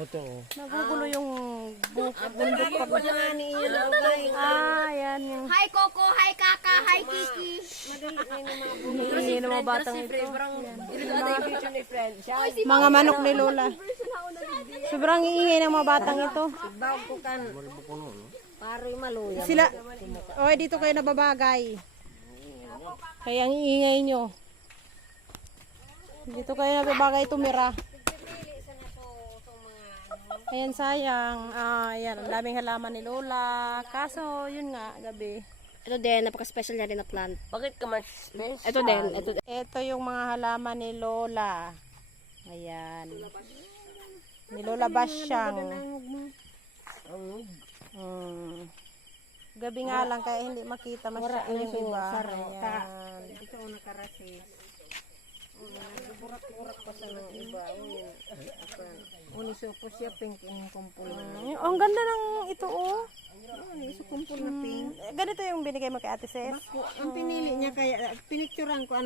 Totoo. Nagugulo yung bundok pag... yan yung... Hi Coco, hi Kaka, hi Kiki. Hinihingi ng mga batang ito. Mga manok ni Lola. Sobrang iingay ng mga batang ito. Sila, oy, dito kayo nababagay. Kaya ang iingay nyo. Dito kayo nababagay tumira. Ayan, sayang. Ayan, ang daming halaman ni Lola. Kaso, yun nga, gabi. Ito din, napaka-special niya rin na plant. Bakit ka mas special? Ito din, ito din. Ito yung mga halaman ni Lola. Ayan. Ni Lola Basyang. Gabi nga lang, kaya hindi makita masyado yung iba. Ayan. Ito ang nakarasis. Burak-burak pa sa ng iba. Unisopo siya pink in kumpul. Ang ganda ng ito, oh. Iso kumpul na pink. Ganito yung binigay mo kay Ate Ses. Ang pinili niya kaya pinicturean ko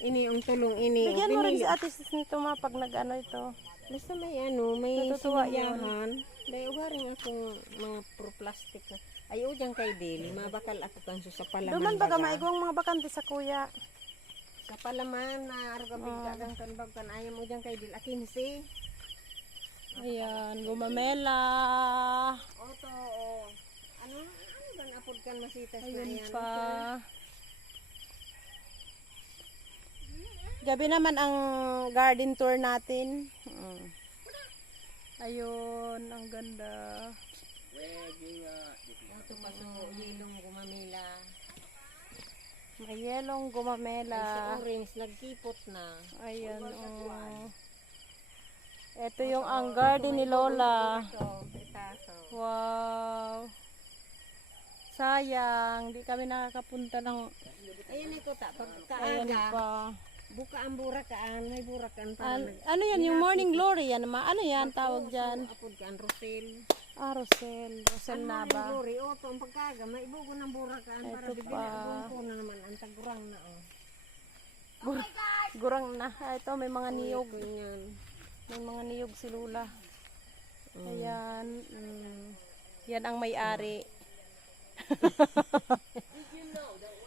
ini ang tulong ini. Bigyan mo rin si Ate Ses nito pag nag-ano ito. Basta may may Natutuwa sinayahan. Dahil ugaring akong mga pro-plastic na. Ayaw dyan kay Deli. Mabakal ako kanso sa palaman. Duman baga maigwang mga bakante sa kuya. Sa palaman na arugabig kagang kanbag kan ayaw mo dyan kay Deli. Akinsi. Ayan, gumamela. Oto, ano ba napod kan masitas na Ayun yan? pa. Gabi naman ang garden tour natin. Ayun, ang ganda. Oto pa sa yelong gumamila. May yelong gumamela. Si orange nagkipot na. Ayan, oh. Ito yung ang garden ni Lola. Ito, itaso. Wow. Sayang, di kami nakakapunta ng... Ayan ito ta, pag Ayan kaaga, pa. buka ang burakaan, may burakaan pa. Ano yan, yung morning glory yan? Ano yan, tawag dyan? Apod ka ang rosel. Rosel. Rosel na Morning ba? glory, oto, ang pagkaga, may ibugo ng burakaan para Ito bibili pa. ang bungko na naman, ang tagurang na, Gurang na. Ito, may mga niyog. Ganyan. May mga niyog si Lola. Ayan. Yan ang may-ari.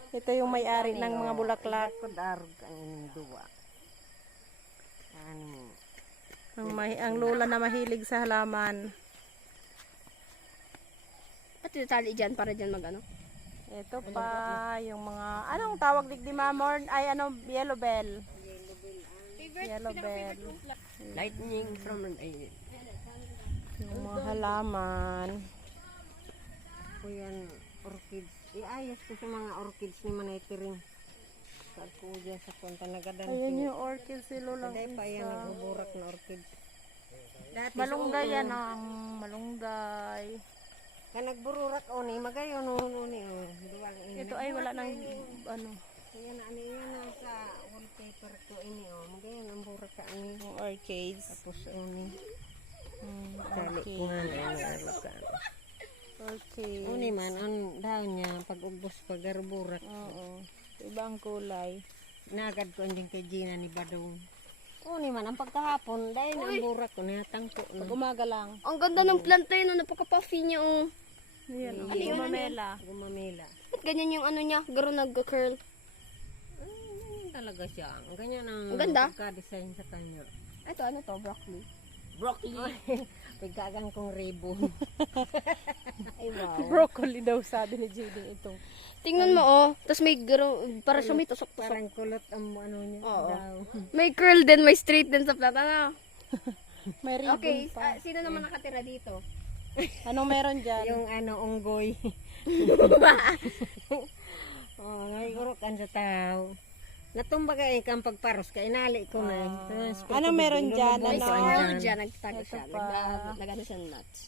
Ito yung may-ari ng mga bulaklak. Kudarog ang duwa. Ang Lola na mahilig sa halaman. At tali dyan para dyan mag ano. Ito pa, yung mga, anong tawag digdima morn? Ay, ano, yellow bell. Yellow bell. Lightning from an Yung mga halaman. O yan, orchids. Iayos ko sa mga orchids ni Manaytiring. Sa ko dyan sa punta nagadan. Ayan yung orchid si Lola. Hindi pa yan nagbuburak na orchids. Dati Malunggay yan ang malunggay. Ka nagbururak o ni, magayon o ni. Duwang ini. Ito ay wala nang, ano, Yan na sa wallpaper ko ini o. Magayon ang burak ka ani. yung orchids. Tapos ini. Tali Okay. ko nga na ini arukan. Orchids. Uni man, ang daon niya, pag ubos, pag arburak. Oo. Ibang kulay. Nagad ko din kay Gina ni Badong. Uni man, ang pagkahapon, dahil ang burak ko, natangko na. Pag umaga lang. Ang ganda ng plant na yun, napaka-puffy niya. Oh. Yan, gumamela. Gumamela. Ba't ganyan yung ano niya, garo nag-curl. Ganyan talaga siya. Ang ganyan ang Ang ganda. pagka-design sa kanya. Ito, ano to, broccoli. broccoli. Pagkagang kong ribbon. Ay wow. Broccoli daw sabi ni JD ito. Tingnan mo, oh. Tapos may garo, para siya may tusok-tusok. Parang kulot ang ano niya. Oo. Daw. May curl din, may straight din sa plant. Ano? May ribbon Okay, pa. sino naman nakatira dito? Anong meron dyan? Yung ano, unggoy. Oh, ngayon kan sa tao. Natumba ka ikang pagparos ka, inali ko na. Anong meron dyan? May Ano? squirrel dyan, nagtago siya. pa. Nagano siya ng nuts.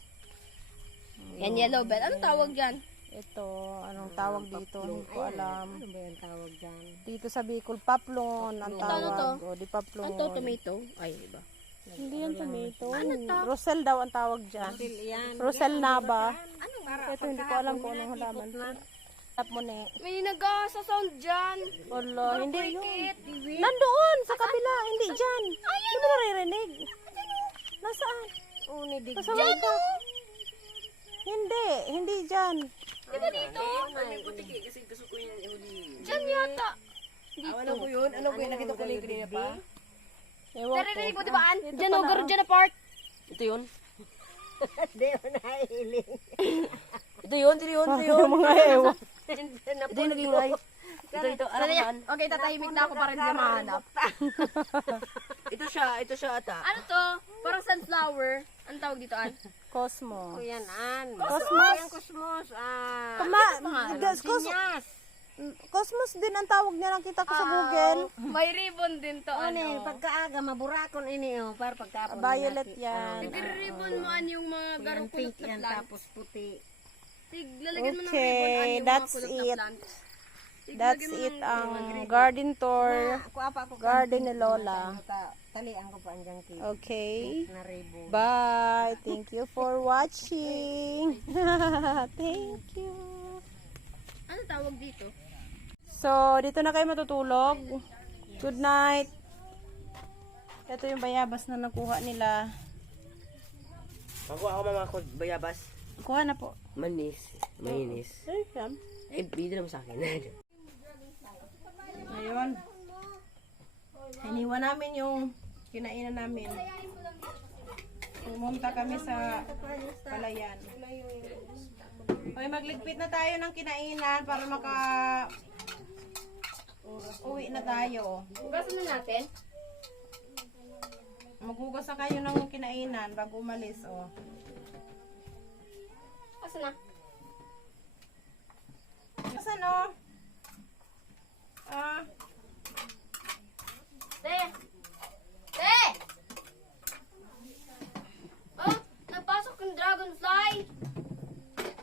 Yan, yellow bell. Anong tawag dyan? Ito, anong tawag dito? Hindi ko alam. Ano ba yung tawag dyan? Dito sa Bicol, paplon ang Ito, ano to? tawag. O, di paplon. Ano to, tomato? Ay, iba. Hindi yan tomato. Ano to? Rosel daw ang tawag dyan. Yan. Rosel na ba? Ano para Ito, hindi ko alam kung anong halaman. Tap mo na. May nagasa-sound dyan. Wala, hindi yun. Cricket. Nandoon, sa kabila, hindi dyan. Hindi mo naririnig. Nasaan? Uni di. Pasaway ka. Hindi dyan. Diba dito? Kasi gusto ko yung huli. Diyan yata. Ano ko yun? Ano ko yun? Nakita ko lang kanina pa. Ewan ko. Naririnig mo diba, An? Diyan o, garo dyan na part. Ito yun? Di ko nahiling. Ito yun? Mga ewan. Ito yung naging ay. Ito. Alam mo saan? Okay, tatahimik na ako para hindi niya mahanap. Ito siya ata. Ano to? Parang sunflower. Anong tawag dito, An? Cosmo. Kuyan an. Cosmos. Yung cosmos. Ah. Cosmos din ang tawag niya. Nakita ko sa Google. May ribbon din to, Ano pagkaaga maburakon ini oh para pagkapon. Violet yan. Tig-ribbon mo, An, yung mga garong kulot Pink na yan plant. tapos puti. Lalagyan mo ng Okay, ribbon, An, yung mga that's kulot na it. plant. That's it ang garden tour. Ako apa ako Garden ni Lola. Talian ko pa anjang ki. Okay. Na ribo. Bye. Thank you for watching. Thank you. Ano tawag dito? So, dito na kayo matutulog. Good night. Ito yung bayabas na nakuha nila. Makuha ako mga bayabas. Kuha na po. Mainis. Eh, bida naman sa akin. Ayun. Iniwan namin yung kinainan namin. Pumunta kami sa palayan. Okay, magligpit na tayo ng kinainan para uwi na tayo. Hugasan na natin. Maghugas na kayo ng kinainan bago umalis, oh. Asa na? Asan, oh? Ah, Te! Te! Oh, nagpasok yung dragonfly.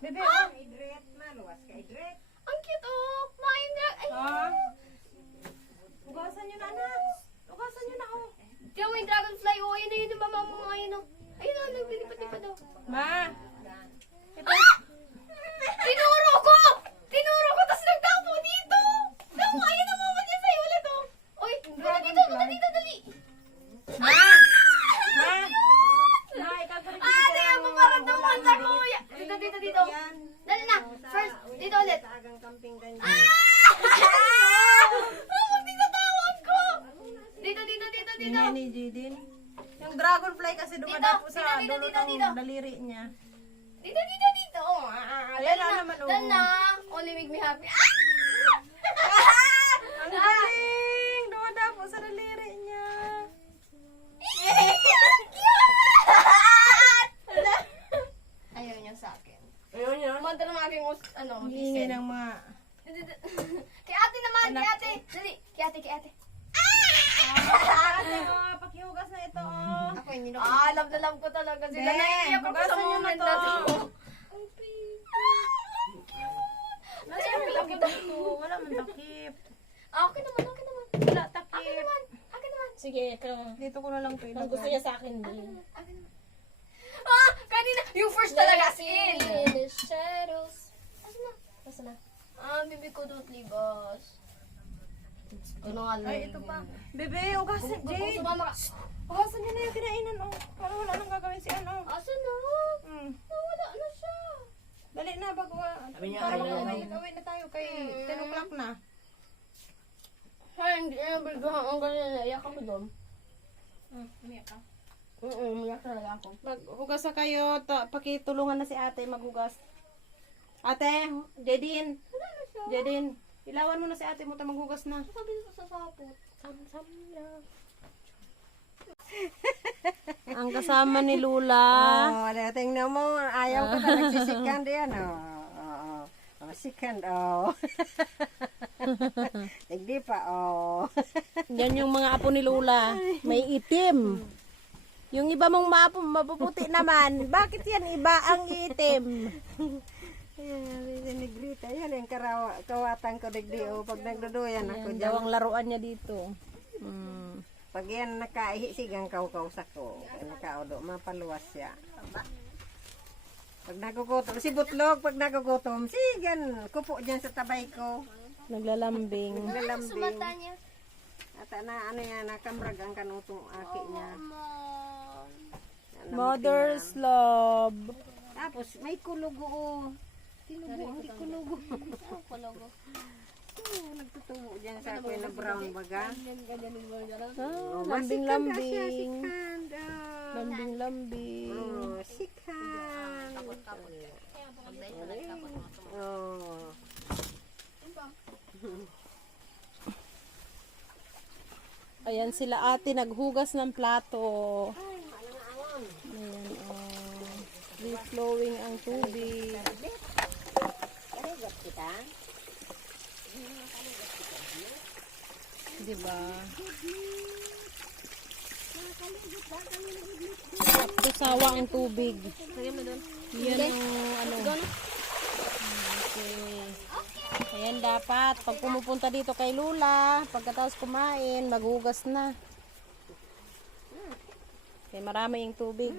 bebe, Idret maluwas ka idret. Ang cute, oh. Main drag. Ay, ah. Hugasan nyo na, anak. Hugasan nyo na, oh. tiyan mo yung dragonfly. Oh, ayun na yun. Mama mo, ayun, oh. Ayun, oh, naglilipat-lipat, oh. Ma. Tinuro ko! Tinuro ko, tapos nagtakbo dito! Naku, ayun na mama niya sa'yo ulit, oh! Uy, punta dito, dali! Ma. Ikaw pa rin. Tingnan mo, parang tumunta ko! Dito. Dali na! First, dito ulit! Agang camping ganyan. Naku, tinatawag ko! Dito! Yan ni Jidin. Yung dragonfly kasi dumadapo sa Dito. dulo ng daliri niya. Dito! Oh, Ayan na naman, oh. Dali na! Only make me happy. Ang galing! Dumadapo sa daliri niya. Ayaw niya sa akin. Ayun yun. Manda ng aking Hihingi ng mga... Kay ate naman, kay ate. Dali, kay ate. Ate, oh, pakihugas na ito, oh. Ako hindi na Alam na alam ko talaga sila. Be, Naiiyak ako sa hugasan niyo na moment to. na to. Wala man takip. Okay naman. Wala Akin takip. naman. Sige, dito ko na lang ito ilagay. Gusto niya sa akin. Kanina. Yung first talaga sin. Shadows. Asa na? Bibi ko don't leave us. Ito na nga lang. Ay, ito pa. Bebe, hugasan, Kung Jade. sumama ka. Hugasan niyo na yung kinainan, oh. Para wala nang gagawin si ano. Asa na? Wala na siya. Dali na, bago Sabi niya, para ayaw uwi na tayo kay 10 o'clock na. Ay, hindi na bilgahan. Ang ganyan. Naiyak ako doon. Umiyak ka. Umiyak talaga ako. Maghugas na kayo. Pakitulungan na si ate maghugas. Ate, Jedin. Ilawan mo na si ate mo ta maghugas na. Sabi ko sa sapot. Sam na. Ang kasama ni Lula. wala tingnan mo ayaw ko ta nagsisikan diyan sikan Hindi pa Yan yung mga apo ni Lula. May itim. Yung iba mong mapuputi naman. Bakit yan iba ang itim? Ayan, negrita. Yan yung kawatan ko digdi pag nagduduyan ako Yan dyan. daw ang laruan niya dito. Pag yan nakaihi sigang kaw-kausa ko. Nakaudo, mapaluwas siya. Pag nagugutom, si Butlog, pag nagugutom, sigan, kupo dyan sa tabay ko. Naglalambing. Nalambing. Sumata niya. At ano yan, nakamrag ang kanutong aki niya. Mother's love. Tapos may kulugo. Kilugo, hindi kulugo. Kologo. Nagtutubo dyan sa akin na brown baga. Ah, Masikan ka siya, lambing-lambing. sikan. Lambing-lambing. Oh, sikan. Oh. Ayan sila ate, naghugas ng plato. Ayan, oh. Free flowing ang tubig. Diba? Sakto sawa ang tubig. Yan ang ano. Okay. Ayan dapat, pag pumupunta dito kay Lula, pagkatapos kumain, maghugas na. Okay, marami yung tubig.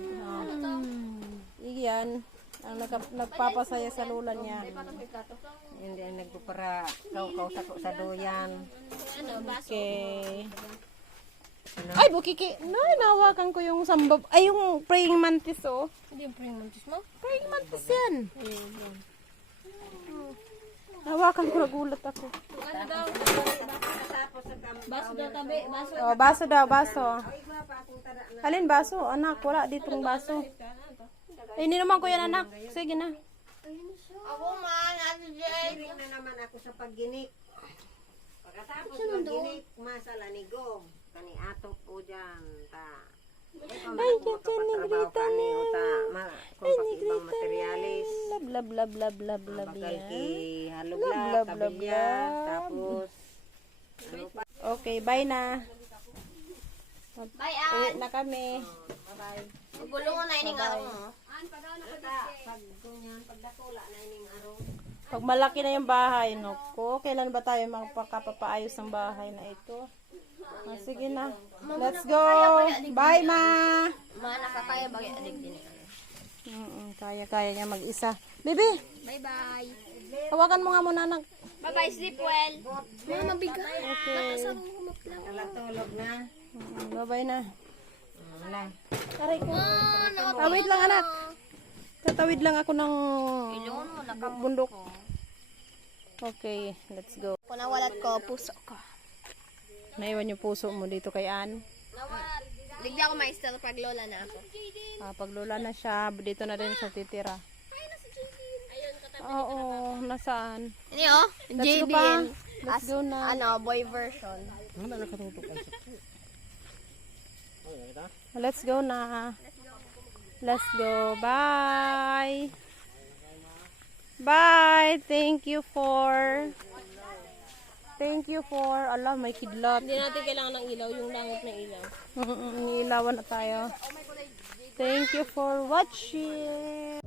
Iyan, ang nagpapasaya sa Lula niya. Hindi ang nagpupara kaw sa doyan. Okay. Ay, bukiki. Nahawakan ko yung sambab. Ay, yung praying mantis, oh. Hindi yung praying mantis mo? Praying mantis yan. Nahawakan ko, nagulat ako. Ano daw? Baso daw tabi. Baso. Oh, baso daw, baso. Alin baso? Anak, wala ditong baso. Ay, hindi naman ko yan, anak. Sige na. Ako man, Ate Jay. Hiring na naman ako sa pagginik. Pagkatapos pagginik, masala ni Gom. Kani atok po dyan. Ay, negrita ni uta. Kung ibang materialis. Lab, lab, lab, lab, lab, lab, Bakal yan. ki halog Lab, la, lab, kabilya. lab. Tapos, ano pa? Okay, bye na. Bye, Uwi Ann. na kami. Gulungan na ining araw mo. Pag dakula na ining araw. Pag malaki na yung bahay, noko, kailan ba tayo magpakapapaayos ng bahay na ito? Ah, sige na. Let's go. Bye, ma. Ma, nakakaya ba yung adig din? Kaya niya mag-isa. Baby, Bye-bye. hawakan mo nga muna, anak. Bye-bye, sleep well. Mga mabigat. Okay. Nalatulog na. Bye-bye na. Wala. Aray ko. Tawid lang, anak. Tatawid lang ako ng bundok. Okay, let's go. Kung nawalat ko, puso ko. Naiwan yung puso mo dito kay Ann. Hindi ako maistel pag lola na ako. Pag lola na siya, dito na rin siya titira. Oo, nasaan? Ini oh, Let's go pa. Let's go na. Ano, boy version. Let's go na. Let's go. Bye. Bye. Thank you for... Allah, may kidlat. Hindi natin kailangan ng ilaw, yung langot na ilaw. Niilawan na tayo. Thank you for watching.